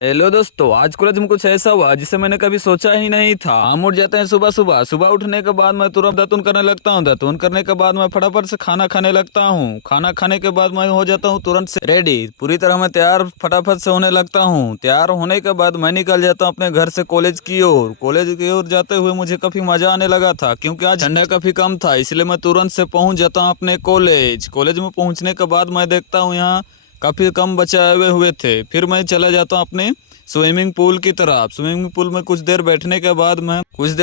Hello दोस्तों, आज college में कुछ ऐसा हुआ जिसे मैंने कभी सोचा ही नहीं था। हम उठ जाते हैं सुबह सुबह। सुबह उठने के बाद मैं तुरंत दातुन करने लगता हूँ। दातुन करने के बाद मैं फटाफट से खाना खाने लगता हूँ। खाना खाने के बाद मैं हो जाता हूँ तुरंत से रेडी। पूरी तरह मैं तैयार फटाफट से होने लगता हूँ। तैयार होने के बाद मैं निकल जाता हूँ अपने घर से कॉलेज की ओर। कॉलेज की ओर जाते हुए मुझे काफी मजा आने लगा था, क्योंकि आज ठंडा काफी कम था, इसलिए मैं तुरंत से पहुंच जाता हूँ अपने कॉलेज। कॉलेज में पहुंचने के बाद मैं देखता हूँ यहाँ काफी कम बच्चे आए हुए थे। फिर मैं चला जाता हूँ अपने स्विमिंग पूल की तरफ। स्विमिंग पूल में कुछ देर बैठने के बाद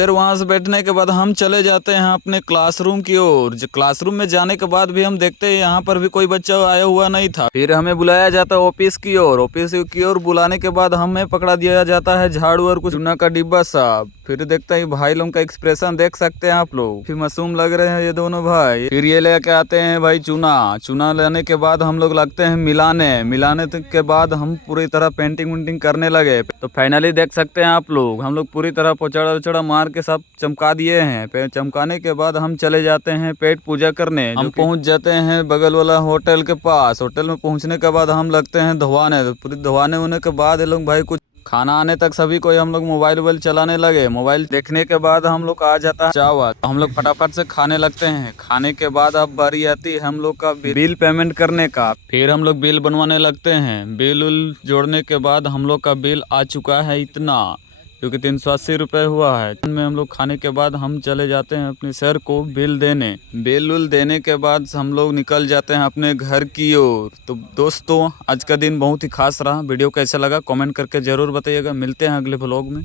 वहां से बैठने के बाद हम चले जाते हैं अपने क्लासरूम की ओर। क्लासरूम में जाने के बाद भी हम देखते हैं यहाँ पर भी कोई बच्चा आया हुआ नहीं था। फिर हमें बुलाया जाता है ऑफिस की ओर। ऑफिस की ओर बुलाने के बाद हमें पकड़ा दिया जाता है झाड़ू और कुछ चूना का डिब्बा सा। फिर देखते हैं भाई लोग का एक्सप्रेशन देख सकते हैं आप लोग, फिर मासूम लग रहे हैं ये दोनों भाई। फिर ये लेके आते हैं भाई चूना। चूना लेने के बाद हम लोग लगते हैं मिलाने। मिलाने के बाद हम पूरी तरह पेंटिंग वेंटिंग करने लगे। तो फाइनली देख सकते हैं आप लोग, हम लोग पूरी तरह पोचड़ा उचड़ा मार के सब चमका दिए हैं। चमकाने के बाद हम चले जाते हैं पेट पूजा करने। हम पहुंच जाते हैं बगल वाला होटल के पास। होटल में पहुंचने के बाद हम लगते हैं धोवाने। तो पूरी धोवाने होने के बाद ये लोग भाई कुछ खाना आने तक सभी कोई हम लोग मोबाइल वोबाइल चलाने लगे। मोबाइल देखने के बाद हम लोग आ जाता है चावल। हम लोग फटाफट से खाने लगते हैं। खाने के बाद अब बारी आती है हम लोग का बिल पेमेंट करने का। फिर हम लोग बिल बनवाने लगते हैं। बिल उल जोड़ने के बाद हम लोग का बिल आ चुका है इतना, क्योंकि 380 रुपये हुआ है। में हम लोग खाने के बाद हम चले जाते हैं अपने सर को बिल देने। बिल उल देने के बाद हम लोग निकल जाते हैं अपने घर की ओर। तो दोस्तों, आज का दिन बहुत ही खास रहा। वीडियो कैसा लगा कमेंट करके ज़रूर बताइएगा। मिलते हैं अगले व्लॉग में।